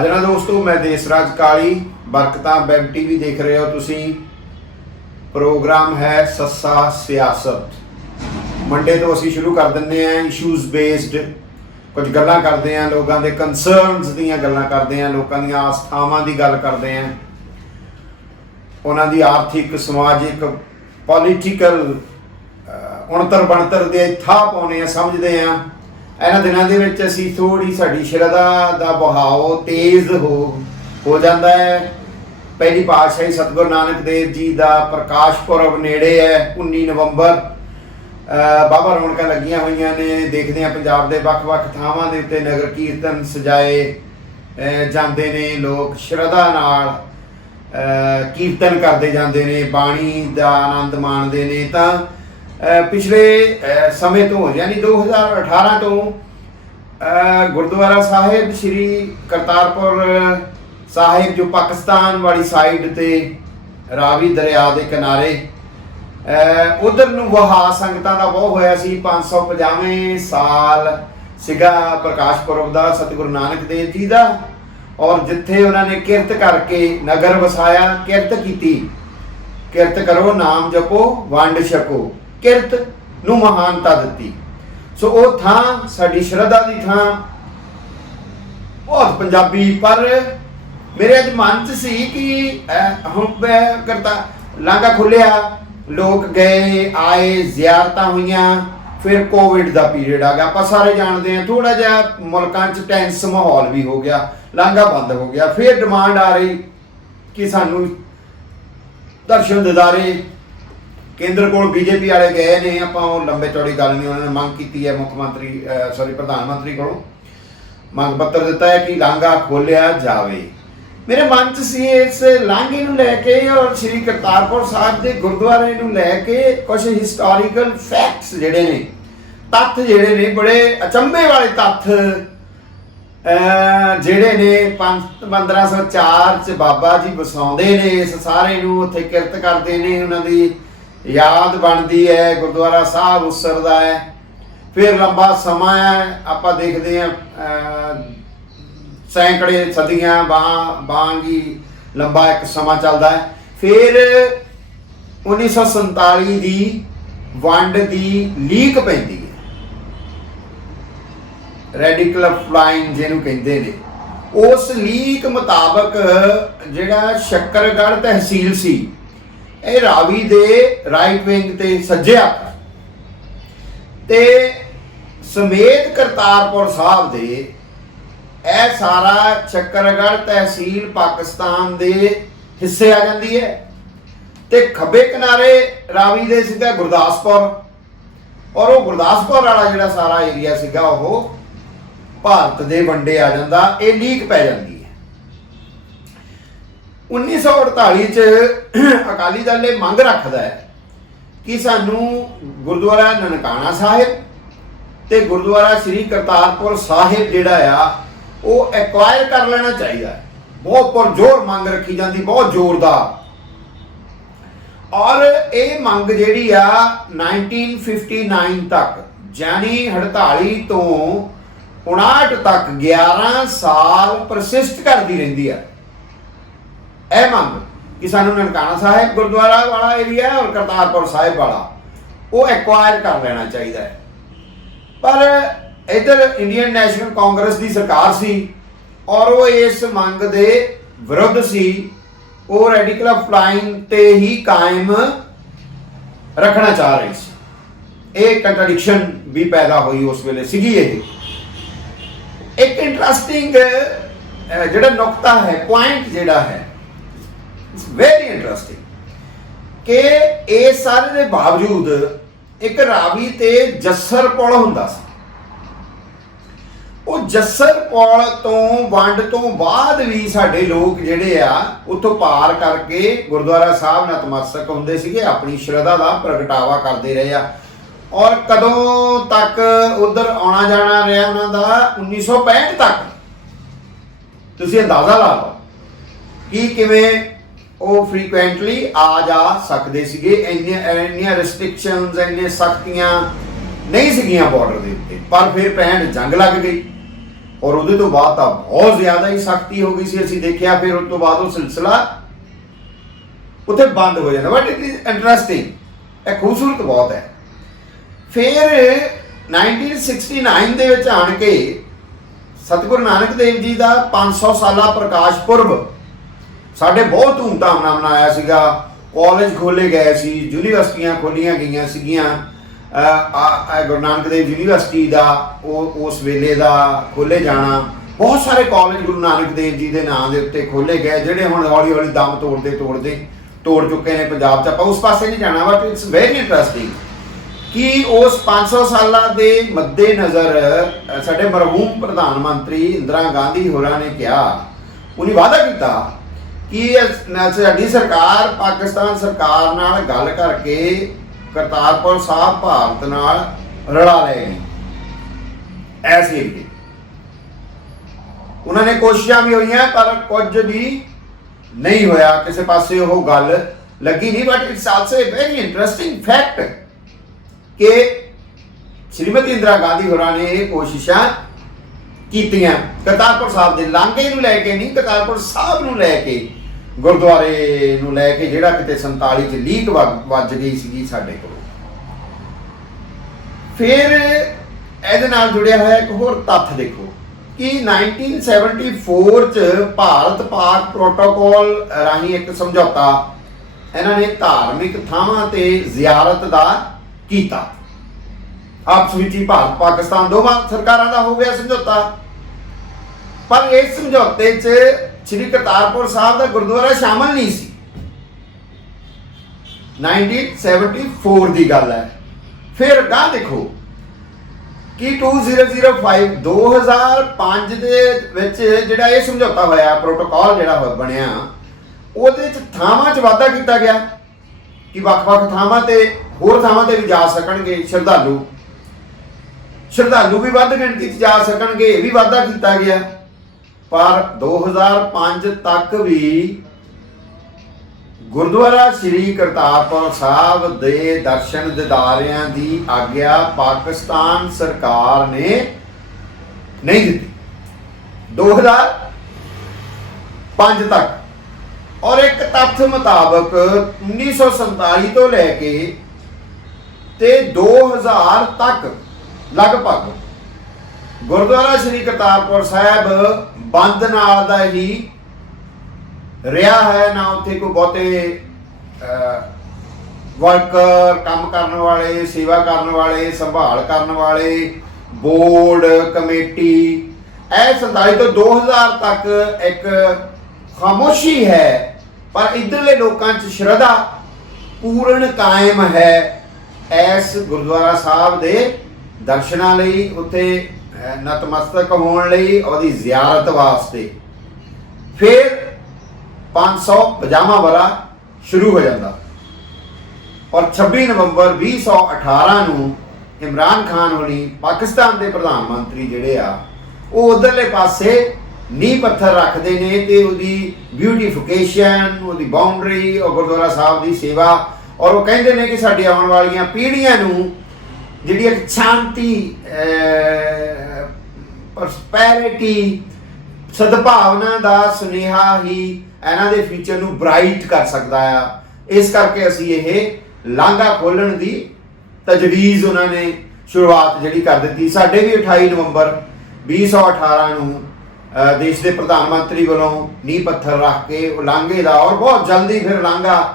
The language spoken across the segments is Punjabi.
हाजरा दोस्तों, मैं देसराज काली बरकता वैब टीवी देख रहे हो तुसी। प्रोग्राम है सस्सा सियासत। मंडे तो असी शुरू कर दिंदे हैं इशूज़ बेस्ड कुछ गल्लां करते हैं, लोगों के कंसर्नस दीयां गल्लां करते हैं, लोगों दी आस्थावां की गल करते हैं, उन्हों की आर्थिक समाजिक पॉलीटिकल उणतर बनतर दे थाह पाने हैं, समझते हैं। इन्हां दिनां दे विच असीं थोड़ी साडी शरधा दा बहाव तेज़ हो जाता है। पहली पातशाही सतगुरु नानक देव जी का प्रकाश पुरब नेड़े है, 19 नवंबर। बाबा रौनक लगियां हुई ने, देखते हैं पंजाब के ਵੱਖ-ਵੱਖ ਥਾਵਾਂ ਦੇ ਉੱਤੇ नगर कीर्तन सजाए जाते ने, लोग शरधा नाल कीर्तन करते जाते हैं, बाणी का आनंद माणते हैं। तो पिछले समय तो यानी 2018 तो गुरुद्वारा साहिब श्री करतारपुर साहिब जो पाकिस्तान वाली साइड ते रावी दरिया के किनारे उधर नूं वहा संगतां दा बहुत होया सी। 550वें साल सिगा प्रकाश पुरब दा सतगुरु नानक देव जी का, और जिथे उन्होंने किरत करके नगर वसाया, किरत की, किरत करो नाम जपो वंड छको, किरत नूं महानता दी। सो वो थां साडी शरधा की थां बहुत पंजाबी, पर मेरे अज मन च सी कि हुण करता लांघा खुलिया, लोग गए आए, जियारतां हुईयां, फिर कोविड का पीरियड आ गया। आप सारे जानते हैं थोड़ा जिहा मुल्कां च टेंस माहौल भी हो गया, लांघा बंद हो गया। फिर डिमांड आ रही कि सानू दर्शन दिदारे केंद्र को बीजेपी वाले गए ने, आपां लंबे चौड़ी गल नहीं, उन्होंने मंग की है मुख्यमंत्री सॉरी प्रधानमंत्री को मंग पत्र दिता है कि लांघा खोलिया जाए। मेरे मन च सी इस लांघे नूं लैके और श्री करतारपुर साहिब के गुरुद्वारे नूं लैके कुछ हिस्टोरीकल फैक्ट्स जिहड़े ने, तत्थ जिहड़े ने, बड़े अचंभे वाले तत्थ जिहड़े ने 1504 च बाबा जी वसाउंदे ने इस सारे नूं, उत्थे किरत करदे ने, उन्हां दी याद बनती है, गुरुद्वारा साहब उसरदा है। फिर लंबा समा है, आप देखते हैं सैकड़े सदियां बांगी लंबा एक समा चलता है। फिर 1947 की वंड की लीक पैंदी है, रेडिकल फ्लाइंग जिन्होंने कहते हैं। उस लीक मुताबक जिहड़ा शक्करगढ़ तहसील सी, ये रावी दे राइट विंग ते सज्जे हत्थ ते समेत करतारपुर साहब दे यह सारा शक्करगढ़ तहसील पाकिस्तान दे हिस्से आ जाती है। ते खब्बे किनारे रावी दे सीगा गुरदासपुर, और वो गुरदासपुर वाला जिहड़ा सारा एरिया सीगा वो भारत दे वंडे आ जाता, ये लीक पै जाती है। 1948 च अकाली दल ये मंग रखता है कि सानू गुरुद्वारा ननकाना साहिब ते गुरुद्वारा श्री करतारपुर साहिब जिहड़ा आ वो एक्वायर कर लेना चाहिए। बहुत पुरजोर मंग रखी जाती, बहुत जोरदार। और ये मंग जिहड़ी आ 1959 तक यानी 48 तो 59 तक 11 साल परसिस्ट करती रही है। यह मंग कि सानू ननकाना साहिब गुरुद्वारा वाला एरिया और करतारपुर साहिब वाला वो एक्वायर कर लेना चाहिए। पर इधर इंडियन नैशनल कांग्रेस की सरकार सी और वो इस मंग दे विरुद्ध सी, वो रेडिकल फ्लाइंग ते ही कायम रखना चाह रही सी। एक कंट्राडिक्शन भी पैदा हुई उस वेले सीगी। एक इंटरेस्टिंग जिहड़ा नुकता है, पॉइंट जिहड़ा है वेरी इंटरेस्टिंग कि इस सारे के बावजूद एक रावी ते जस्सर पुल हुंदा सी। वो जस्सर पुल तो वंड तो बाद भी साडे लोग जिहड़े आ उत्थों पार करके गुरुद्वारा साहब नतमस्तक हुंदे सीगे, अपनी श्रद्धा का प्रगटावा करते रहे आ। और कदों तक उधर आना जाना रहा उन्हां दा 1965 तक। तुसीं अंदाज़ा ला लो कि किवें वो फ्रीकुएंटली आ जा सकते सीगे। इन्नियां रिस्ट्रिक्शनस, इन्नियां सख्तियां नहीं सीगियां बॉर्डर के उत्ते। पर फिर 65 जंग लग गई, ਔਰ ਉਹਦੇ ਤੋਂ ਬਾਅਦ ਤਾਂ ਬਹੁਤ ਜ਼ਿਆਦਾ ਹੀ ਸਖਤੀ ਹੋ ਗਈ ਸੀ, ਅਸੀਂ ਦੇਖਿਆ। ਫਿਰ ਉਸ ਤੋਂ ਬਾਅਦ ਉਹ ਸਿਲਸਿਲਾ ਉੱਥੇ ਬੰਦ ਹੋ ਜਾਂਦਾ। ਬਟ ਇਟ ਇਜ਼ ਇੰਟਰਸਟਿੰਗ, ਇਹ ਖੂਬਸੂਰਤ ਬਹੁਤ ਹੈ। ਫਿਰ 1969 ਦੇ ਵਿੱਚ ਆਣ ਕੇ ਸਤਿਗੁਰੂ ਨਾਨਕ ਦੇਵ ਜੀ ਦਾ 500 ਸਾਲਾ ਪ੍ਰਕਾਸ਼ ਪੁਰਬ ਸਾਡੇ ਬਹੁਤ ਧੂਮਧਾਮ ਨਾਲ ਮਨਾਇਆ ਸੀਗਾ। ਕਾਲਜ ਖੋਲ੍ਹੇ ਗਏ ਸੀ, ਯੂਨੀਵਰਸਿਟੀਆਂ ਖੋਲ੍ਹੀਆਂ ਗਈਆਂ ਸੀਗੀਆਂ। ਗੁਰੂ ਨਾਨਕ ਦੇਵ ਯੂਨੀਵਰਸਿਟੀ ਦਾ ਉਸ ਵੇਲੇ ਦਾ ਖੋਲ੍ਹੇ ਜਾਣਾ, ਬਹੁਤ ਸਾਰੇ ਕਾਲਜ ਗੁਰੂ ਨਾਨਕ ਦੇਵ ਜੀ ਦੇ ਨਾਂ ਦੇ ਉੱਤੇ ਖੋਲ੍ਹੇ ਗਏ, ਜਿਹੜੇ ਹੁਣ ਹੌਲੀ ਹੌਲੀ ਦਮ ਤੋੜ ਚੁੱਕੇ ਨੇ ਪੰਜਾਬ 'ਚ। ਆਪਾਂ ਉਸ ਪਾਸੇ ਨਹੀਂ ਜਾਣਾ, ਬਟ ਇਟਸ ਵੈਰੀ ਇੰਟਰਸਟਿੰਗ ਕਿ ਉਸ 500 ਸਾਲਾਂ ਦੇ ਮੱਦੇ ਨਜ਼ਰ ਸਾਡੇ ਮਰਹੂਮ ਪ੍ਰਧਾਨ ਮੰਤਰੀ ਇੰਦਰਾ ਗਾਂਧੀ ਹੋਰਾਂ ਨੇ ਕਿਹਾ, ਉਹਨੇ ਵਾਅਦਾ ਕੀਤਾ ਕਿ ਸਾਡੀ ਸਰਕਾਰ ਪਾਕਿਸਤਾਨ ਸਰਕਾਰ ਨਾਲ ਗੱਲ ਕਰਕੇ ਕਰਤਾਰਪੁਰ ਸਾਹਿਬ ਭਾਰਤ ਨਾਲ ਰਲਾ ਲਏਗੀ। ਐਸੇ ਹੀ ਉਹਨਾਂ ਨੇ ਕੋਸ਼ਿਸ਼ਾਂ ਵੀ ਹੋਈਆਂ, ਪਰ ਕੁਝ ਵੀ ਨਹੀਂ ਹੋਇਆ, ਕਿਸੇ ਪਾਸੇ ਉਹ ਗੱਲ ਲੱਗੀ ਨਹੀਂ। But it's also a very interesting fact ਕਿ ਸ਼੍ਰੀਮਤੀ ਇੰਦਰਾ ਗਾਂਧੀ ਹੋਰਾਂ ਨੇ ਇਹ ਕੋਸ਼ਿਸ਼ਾਂ ਕੀਤੀਆਂ ਕਰਤਾਰਪੁਰ ਸਾਹਿਬ ਦੇ ਲਾਂਘੇ ਨੂੰ ਲੈ ਕੇ ਨਹੀਂ, ਕਰਤਾਰਪੁਰ ਸਾਹਿਬ ਨੂੰ ਲੈ ਕੇ, ਗੁਰਦੁਆਰੇ ਨੂੰ ਲੈ ਕੇ, ਜਿਹੜਾ ਕਿਤੇ 47 'ਚ ਲੀਕ ਵੱਜ ਗਈ ਸੀਗੀ ਸਾਡੇ ਕੋਲ। ਫਿਰ ਇਹਦੇ ਨਾਲ ਜੁੜਿਆ ਹੋਇਆ ਇੱਕ ਹੋਰ ਤੱਥ ਦੇਖੋ ਕਿ 1974 'ਚ ਭਾਰਤ ਪਾਕ ਪ੍ਰੋਟੋਕਾਲ ਰਾਹੀਂ ਇੱਕ ਸਮਝੌਤਾ ਇਹਨਾਂ ਨੇ ਧਾਰਮਿਕ ਥਾਵਾਂ ਤੇ ਜ਼ਿਆਰਤ ਦਾ ਕੀਤਾ। ਆਪਸ ਵਿੱਚ ਹੀ ਭਾਰਤ ਪਾਕਿਸਤਾਨ ਦੋਵਾਂ ਸਰਕਾਰਾਂ ਦਾ ਹੋ ਗਿਆ ਸਮਝੌਤਾ। ਪਰ ਇਸ ਸਮਝੌਤੇ 'ਚ ਸ਼੍ਰੀ ਕਰਤਾਰਪੁਰ ਸਾਹਿਬ ਦਾ ਗੁਰਦੁਆਰਾ ਸ਼ਾਮਲ ਨਹੀਂ ਸੀ। 1974 ਦੀ ਗੱਲ ਹੈ। ਫਿਰ ਗਾਂ ਦੇਖੋ ਕਿ 2005 ਦੇ ਵਿੱਚ ਜਿਹੜਾ ਇਹ ਸਮਝੌਤਾ ਹੋਇਆ, ਪ੍ਰੋਟੋਕਾਲ ਜਿਹੜਾ ਬਣਿਆ, ਉਹਦੇ 'ਚ ਥਾਵਾਂ 'ਚ ਵਾਧਾ ਕੀਤਾ ਗਿਆ ਕਿ ਵੱਖ-ਵੱਖ ਥਾਵਾਂ ਤੇ, ਹੋਰ ਥਾਵਾਂ ਤੇ ਵੀ ਜਾ ਸਕਣਗੇ ਸ਼ਰਧਾਲੂ ਵੀ ਵੱਧ ਗਿਣਤੀ 'ਚ ਜਾ ਸਕਣਗੇ, ਇਹ ਵੀ ਵਾਧਾ ਕੀਤਾ ਗਿਆ। ਪਰ 2005 ਤੱਕ ਵੀ ਗੁਰਦੁਆਰਾ ਸ੍ਰੀ ਕਰਤਾਰਪੁਰ ਸਾਹਿਬ ਦੇ ਦਰਸ਼ਨ ਦਿਦਾਰਿਆਂ ਦੀ ਆਗਿਆ ਪਾਕਿਸਤਾਨ ਸਰਕਾਰ ਨੇ ਨਹੀਂ ਦਿੱਤੀ 2005 ਤੱਕ। ਔਰ ਇੱਕ ਤੱਥ ਮੁਤਾਬਕ 1947 ਤੋਂ ਲੈ ਕੇ ਤੇ 2000 ਤੱਕ ਲਗਭਗ ਗੁਰਦੁਆਰਾ ਸ੍ਰੀ ਕਰਤਾਰਪੁਰ ਸਾਹਿਬ ਬੰਦ ਨਾਲ ਦਾ ਹੀ ਰਿਹਾ ਹੈ। ਨਾ ਉੱਥੇ ਕੋਈ ਬਹੁਤੇ ਵਰਕਰ, ਕੰਮ ਕਰਨ ਵਾਲੇ, ਸੇਵਾ ਕਰਨ ਵਾਲੇ, ਸੰਭਾਲ ਕਰਨ ਵਾਲੇ, ਬੋਰਡ ਕਮੇਟੀ। ਇਹ 47 ਤੋਂ 2000 ਤੱਕ ਇੱਕ ਖਾਮੋਸ਼ੀ ਹੈ, ਪਰ ਇੱਧਰਲੇ ਲੋਕਾਂ 'ਚ ਸ਼ਰਧਾ ਪੂਰਨ ਕਾਇਮ ਹੈ ਇਸ ਗੁਰਦੁਆਰਾ ਸਾਹਿਬ ਦੇ ਦਰਸ਼ਨਾਂ ਲਈ, ਉੱਥੇ ਨਤਮਸਤਕ ਹੋਣ ਲਈ, ਉਹਦੀ ਜ਼ਿਆਰਤ ਵਾਸਤੇ। ਫਿਰ 550ਵਾਂ ਵਰ੍ਹਾ ਸ਼ੁਰੂ ਹੋ ਜਾਂਦਾ ਔਰ 26 ਨਵੰਬਰ 2018 ਨੂੰ ਇਮਰਾਨ ਖਾਨ ਹੋਣੀ ਪਾਕਿਸਤਾਨ ਦੇ ਪ੍ਰਧਾਨ ਮੰਤਰੀ ਜਿਹੜੇ ਆ, ਉਹ ਉਧਰਲੇ ਪਾਸੇ ਨੀਂਹ ਪੱਥਰ ਰੱਖਦੇ ਨੇ ਤੇ ਉਹਦੀ ਬਿਊਟੀਫਿਕੇਸ਼ਨ, ਉਹਦੀ ਬਾਉਂਡਰੀ ਔਰ ਗੁਰਦੁਆਰਾ ਸਾਹਿਬ ਦੀ ਸੇਵਾ। ਔਰ ਉਹ ਕਹਿੰਦੇ ਨੇ ਕਿ ਸਾਡੀ ਆਉਣ ਵਾਲੀਆਂ ਪੀੜ੍ਹੀਆਂ ਨੂੰ ਜਿਹੜੀ ਇੱਕ ਸ਼ਾਂਤੀ, ਪ੍ਰੋਸਪੈਰਿਟੀ, ਸਦਭਾਵਨਾ ਦਾ ਸੁਨੇਹਾ ਹੀ ਇਹਨਾਂ ਦੇ ਫਿਊਚਰ ਨੂੰ ਬ੍ਰਾਈਟ ਕਰ ਸਕਦਾ ਆ। ਇਸ ਕਰਕੇ ਅਸੀਂ ਇਹ ਲਾਂਘਾ ਖੋਲ੍ਹਣ ਦੀ ਤਜਵੀਜ਼ ਉਹਨਾਂ ਨੇ ਸ਼ੁਰੂਆਤ ਜਿਹੜੀ ਕਰ ਦਿੱਤੀ। ਸਾਡੇ ਵੀ 28 ਨਵੰਬਰ 2018 ਨੂੰ ਦੇਸ਼ ਦੇ ਪ੍ਰਧਾਨ ਮੰਤਰੀ ਵੱਲੋਂ ਨੀਂਹ ਪੱਥਰ ਰੱਖ ਕੇ ਉਹ ਲਾਂਘੇ ਦਾ, ਔਰ ਬਹੁਤ ਜਲਦੀ ਫਿਰ ਲਾਂਘਾ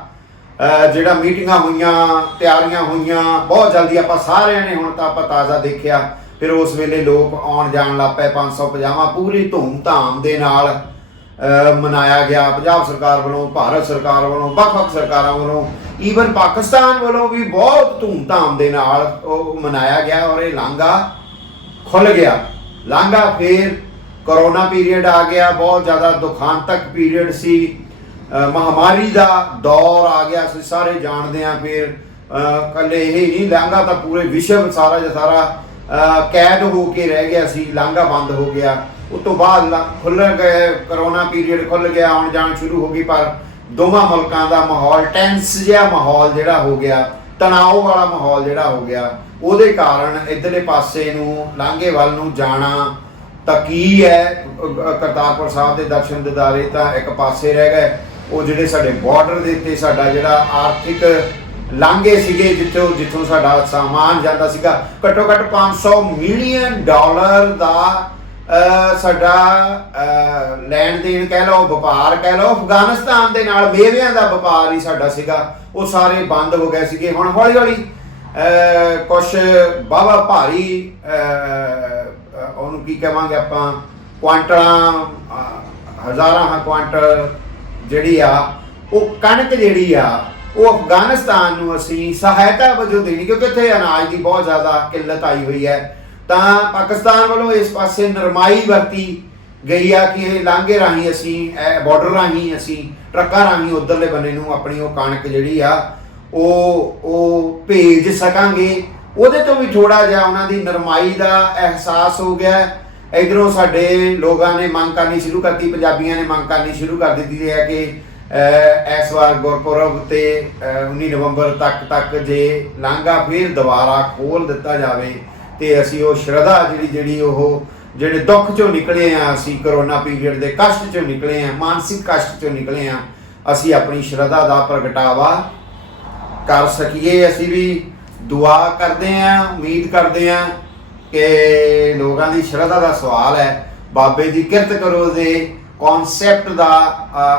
ਜਿਹੜਾ ਮੀਟਿੰਗਾਂ ਹੋਈਆਂ, ਤਿਆਰੀਆਂ ਹੋਈਆਂ, ਬਹੁਤ ਜਲਦੀ ਆਪਾਂ ਸਾਰਿਆਂ ਨੇ, ਹੁਣ ਤਾਂ ਆਪਾਂ ਤਾਜ਼ਾ ਦੇਖਿਆ, ਫਿਰ ਉਸ ਵੇਲੇ ਲੋਕ ਆਉਣ ਜਾਣ ਲੱਗ ਪਏ। 550 ਪੂਰੀ ਧੂਮ-ਧਾਮ ਦੇ ਨਾਲ ਮਨਾਇਆ ਗਿਆ। ਪੰਜਾਬ ਸਰਕਾਰ ਵੱਲੋਂ, ਭਾਰਤ ਸਰਕਾਰ ਵੱਲੋਂ, ਵੱਖ-ਵੱਖ ਸਰਕਾਰਾਂ ਵੱਲੋਂ, ਈਵਨ ਪਾਕਿਸਤਾਨ ਵੱਲੋਂ ਵੀ ਬਹੁਤ ਧੂਮ-ਧਾਮ ਦੇ ਨਾਲ ਉਹ ਮਨਾਇਆ ਗਿਆ ਔਰ ਇਹ ਲਾਂਘਾ ਖੁੱਲ੍ਹ ਗਿਆ। ਲਾਂਘਾ ਫਿਰ ਕਰੋਨਾ ਪੀਰੀਅਡ ਆ ਗਿਆ, ਬਹੁਤ ਜ਼ਿਆਦਾ ਦੁਖਾਂਤਕ ਪੀਰੀਅਡ ਸੀ, ਮਹਾਮਾਰੀ ਦਾ ਦੌਰ ਆ ਗਿਆ, ਅਸੀਂ ਸਾਰੇ ਜਾਣਦੇ ਹਾਂ। ਫਿਰ ਇਕੱਲੇ ਇਹ ਨਹੀਂ, ਲਾਂਘਾ ਤਾਂ ਪੂਰੇ ਵਿਸ਼ਵ ਸਾਰਾ ਦਾ ਸਾਰਾ ਕੈਦ ਹੋ ਕੇ ਰਹਿ ਗਿਆ ਸੀ, ਲਾਂਘਾ ਬੰਦ ਹੋ ਗਿਆ। ਉਸ ਤੋਂ ਬਾਅਦ ਖੁੱਲ੍ਹ ਗਏ, ਕਰੋਨਾ ਪੀਰੀਅਡ ਖੁੱਲ੍ਹ ਗਿਆ, ਆਉਣ ਜਾਣ ਸ਼ੁਰੂ ਹੋ ਗਈ। ਪਰ ਦੋਵਾਂ ਮੁਲਕਾਂ ਦਾ ਮਾਹੌਲ, ਟੈਂਸ ਜਿਹਾ ਮਾਹੌਲ ਜਿਹੜਾ ਹੋ ਗਿਆ, ਤਣਾਅ ਵਾਲਾ ਮਾਹੌਲ ਜਿਹੜਾ ਹੋ ਗਿਆ, ਉਹਦੇ ਕਾਰਨ ਇੱਧਰਲੇ ਪਾਸੇ ਨੂੰ, ਲਾਂਘੇ ਵੱਲ ਨੂੰ ਜਾਣਾ ਤਾਂ ਕੀ ਹੈ ਕਰਤਾਰਪੁਰ ਸਾਹਿਬ ਦੇ ਦਰਸ਼ਨ ਦਿਦਾਰੇ ਤਾਂ ਇੱਕ ਪਾਸੇ ਰਹਿ ਗਏ। ਉਹ ਜਿਹੜੇ ਸਾਡੇ ਬਾਰਡਰ ਦੇ ਉੱਤੇ ਸਾਡਾ ਜਿਹੜਾ ਆਰਥਿਕ ਲਾਂਘੇ ਸੀਗੇ, ਜਿੱਥੋਂ ਸਾਡਾ ਸਾਮਾਨ ਜਾਂਦਾ ਸੀਗਾ, ਘੱਟੋ ਘੱਟ $500 ਮਿਲੀਅਨ ਦਾ ਸਾਡਾ ਲੈਣ ਦੇਣ ਕਹਿ ਲਓ, ਵਪਾਰ ਕਹਿ ਲਓ, ਅਫਗਾਨਿਸਤਾਨ ਦੇ ਨਾਲ ਮੇਵਿਆਂ ਦਾ ਵਪਾਰ ਹੀ ਸਾਡਾ ਸੀਗਾ, ਉਹ ਸਾਰੇ ਬੰਦ ਹੋ ਗਏ ਸੀਗੇ। ਹੁਣ ਹੌਲੀ ਹੌਲੀ ਕੁਛ ਵਾਹਵਾ ਭਾਰੀ ਉਹਨੂੰ ਕੀ ਕਹਾਂਗੇ ਆਪਾਂ, ਕੁਆਂਟਲਾਂ, ਹਜ਼ਾਰਾਂ ਕੁਆਂਟਲ ਜਿਹੜੀ ਆ ਉਹ ਕਣਕ ਜਿਹੜੀ ਆ ਉਹ ਅਫਗਾਨਿਸਤਾਨ ਨੂੰ ਅਸੀਂ ਸਹਾਇਤਾ ਵਜੋਂ ਦੇਣੀ, ਕਿਉਂਕਿ ਇੱਥੇ ਅਨਾਜ ਦੀ ਬਹੁਤ ਜ਼ਿਆਦਾ ਕਿੱਲਤ ਆਈ ਹੋਈ ਹੈ। ਤਾਂ ਪਾਕਿਸਤਾਨ ਵੱਲੋਂ ਇਸ ਪਾਸੇ ਨਰਮਾਈ ਵਰਤੀ ਗਈ ਆ ਕਿ ਇਹ ਲਾਂਘੇ ਰਾਹੀਂ ਅਸੀਂ, ਬਾਰਡਰ ਰਾਹੀਂ ਅਸੀਂ ਟਰੱਕਾਂ ਰਾਹੀਂ ਉੱਧਰਲੇ ਬੰਨੇ ਨੂੰ ਆਪਣੀ ਉਹ ਕਣਕ ਜਿਹੜੀ ਆ ਉਹ ਭੇਜ ਸਕਾਂਗੇ। ਉਹਦੇ ਤੋਂ ਵੀ ਥੋੜਾ ਜਿਹਾ ਉਹਨਾਂ ਦੀ ਨਰਮਾਈ ਦਾ ਅਹਿਸਾਸ ਹੋ ਗਿਆ। ਇਧਰੋਂ ਸਾਡੇ ਲੋਕਾਂ ਨੇ ਮੰਗ ਕਰਨੀ ਸ਼ੁਰੂ ਕਰਤੀ, ਪੰਜਾਬੀਆਂ ਨੇ ਮੰਗ ਕਰਨੀ ਸ਼ੁਰੂ ਕਰ ਦਿੱਤੀ ਹੈ ਕਿ ਇਸ ਵਾਰ ਗੁਰਪੁਰਬ ਤੇ 19 ਨਵੰਬਰ ਤੱਕ ਜੇ ਲਾਂਘਾ ਫਿਰ ਦੁਬਾਰਾ ਖੋਲ ਦਿੱਤਾ ਜਾਵੇ ਤੇ ਅਸੀਂ ਉਹ ਸ਼ਰਧਾ ਜਿਹੜੀ ਉਹ ਜਿਹੜੇ ਦੁੱਖ ਚੋਂ ਨਿਕਲੇ ਆ, ਅਸੀਂ ਕਰੋਨਾ ਪੀਰੀਅਡ ਦੇ ਕਸ਼ਟ ਚੋਂ ਨਿਕਲੇ ਆ, ਮਾਨਸਿਕ ਕਸ਼ਟ ਚੋਂ ਨਿਕਲੇ ਆ, ਅਸੀਂ ਆਪਣੀ ਸ਼ਰਧਾ ਦਾ ਪ੍ਰਗਟਾਵਾ ਕਰ ਸਕੀਏ। ਅਸੀਂ ਵੀ ਦੁਆ ਕਰਦੇ ਆ, ਉਮੀਦ ਕਰਦੇ ਆ ਕਿ ਲੋਕਾਂ ਦੀ ਸ਼ਰਧਾ ਦਾ ਸਵਾਲ ਹੈ, ਬਾਬੇ ਦੀ ਕਿਰਤ ਕਰੋ ਦੇ ਕਨਸੈਪਟ ਦਾ,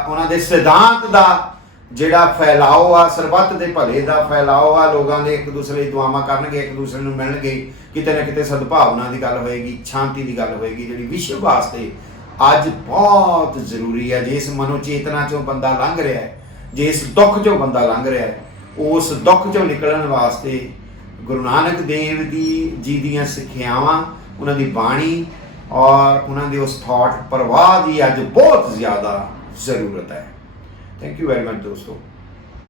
ਉਹਨਾਂ ਦੇ ਸਿਧਾਂਤ ਦਾ ਜਿਹੜਾ ਫੈਲਾਓ ਆ, ਸਰਬੱਤ ਦੇ ਭਲੇ ਦਾ ਫੈਲਾਓ ਆ, ਲੋਕਾਂ ਦੇ ਇੱਕ ਦੂਸਰੇ ਦੀ ਦੁਆਵਾਂ ਕਰਨਗੇ, ਇੱਕ ਦੂਸਰੇ ਨੂੰ ਮਿਲਣਗੇ, ਕਿਤੇ ਨਾ ਕਿਤੇ ਸਦਭਾਵਨਾ ਦੀ ਗੱਲ ਹੋਏਗੀ, ਸ਼ਾਂਤੀ ਦੀ ਗੱਲ ਹੋਏਗੀ, ਜਿਹੜੀ ਵਿਸ਼ਵ ਵਾਸਤੇ ਅੱਜ ਬਹੁਤ ਜ਼ਰੂਰੀ ਹੈ। ਜੇ ਇਸ ਮਨੋ ਚੇਤਨਾ ਚੋਂ ਬੰਦਾ ਲੰਘ ਰਿਹਾ ਹੈ, ਜੇ ਇਸ ਦੁੱਖ ਚੋਂ ਬੰਦਾ ਲੰਘ ਰਿਹਾ ਹੈ, ਉਸ ਦੁੱਖ ਚੋਂ ਨਿਕਲਣ ਵਾਸਤੇ ਗੁਰੂ ਨਾਨਕ ਦੇਵ ਜੀ ਦੀਆਂ ਸਿੱਖਿਆਵਾਂ, ਉਹਨਾਂ ਦੀ ਬਾਣੀ ਔਰ ਉਹਨਾਂ ਦੇ ਉਸ ਥਾਟ ਪ੍ਰਵਾਹ ਦੀ ਅੱਜ ਬਹੁਤ ਜ਼ਿਆਦਾ ਜ਼ਰੂਰਤ ਹੈ। ਥੈਂਕ ਯੂ ਵੈਰੀ ਮਚ ਦੋਸਤੋ।